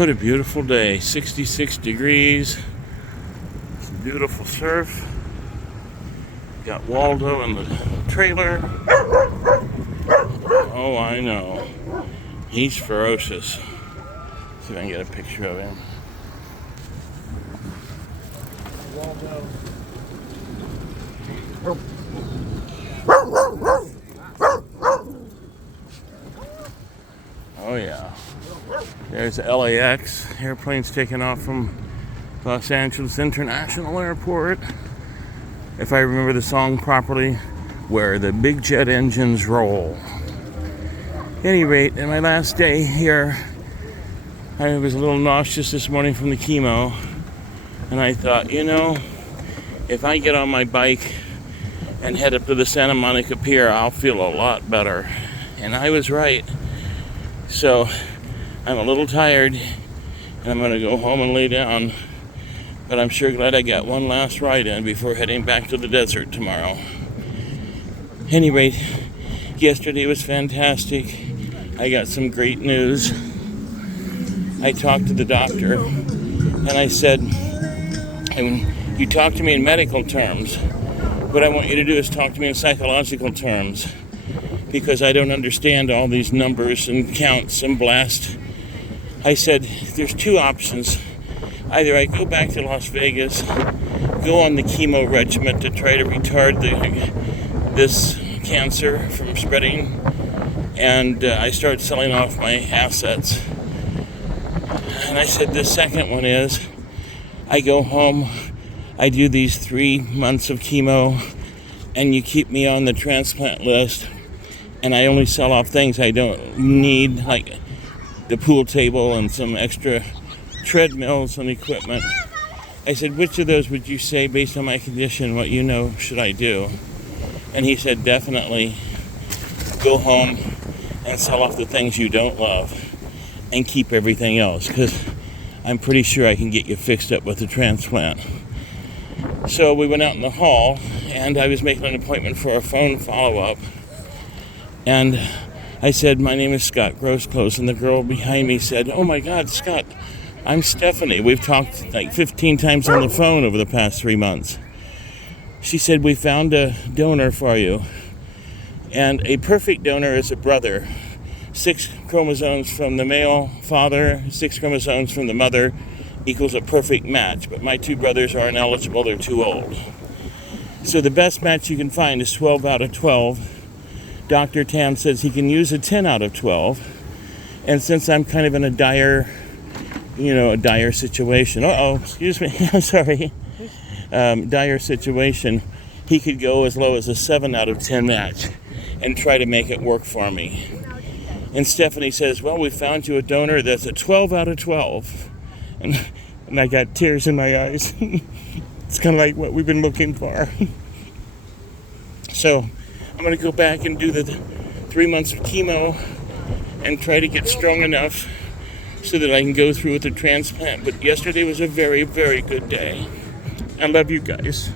What a beautiful day. 66 degrees. Some beautiful surf. Got Waldo in the trailer. Oh, I know. He's ferocious. See if I can get a picture of him. Waldo. Oh yeah. There's LAX. Airplane's taking off from Los Angeles International Airport. If I remember the song properly, where the big jet engines roll. At any rate, in my last day here, I was a little nauseous this morning from the chemo. And I thought, if I get on my bike and head up to the Santa Monica Pier, I'll feel a lot better. And I was right. So I'm a little tired and I'm going to go home and lay down. But I'm sure glad I got one last ride in before heading back to the desert tomorrow. Any rate, yesterday was fantastic. I got some great news. I talked to the doctor and I said, you talk to me in medical terms. What I want you to do is talk to me in psychological terms, because I don't understand all these numbers and counts and blast. I said, there's two options. Either I go back to Las Vegas, go on the chemo regimen to try to retard this cancer from spreading, and I start selling off my assets. And I said, the second one is, I go home, I do these 3 months of chemo, and you keep me on the transplant list, and I only sell off things I don't need, like the pool table and some extra treadmills and equipment. I said, which of those would you say, based on my condition, what should I do? And he said, definitely go home and sell off the things you don't love and keep everything else, because I'm pretty sure I can get you fixed up with the transplant. So we went out in the hall, and I was making an appointment for a phone follow-up. And I said, my name is Scott Grossclose, and the girl behind me said, oh my God, Scott, I'm Stephanie. We've talked like 15 times on the phone over the past 3 months. She said, we found a donor for you. And a perfect donor is a brother. 6 chromosomes from the male father, 6 chromosomes from the mother equals a perfect match. But my 2 brothers are ineligible, they're too old. So the best match you can find is 12 out of 12. Dr. Tam says he can use a 10 out of 12. And since I'm kind of in a dire situation. Excuse me. I'm sorry. Dire situation. He could go as low as a 7 out of 10 match and try to make it work for me. And Stephanie says, well, we found you a donor that's a 12 out of 12. And I got tears in my eyes. It's kind of like what we've been looking for. So I'm going to go back and do the 3 months of chemo and try to get strong enough so that I can go through with the transplant. But yesterday was a very, very good day. I love you guys.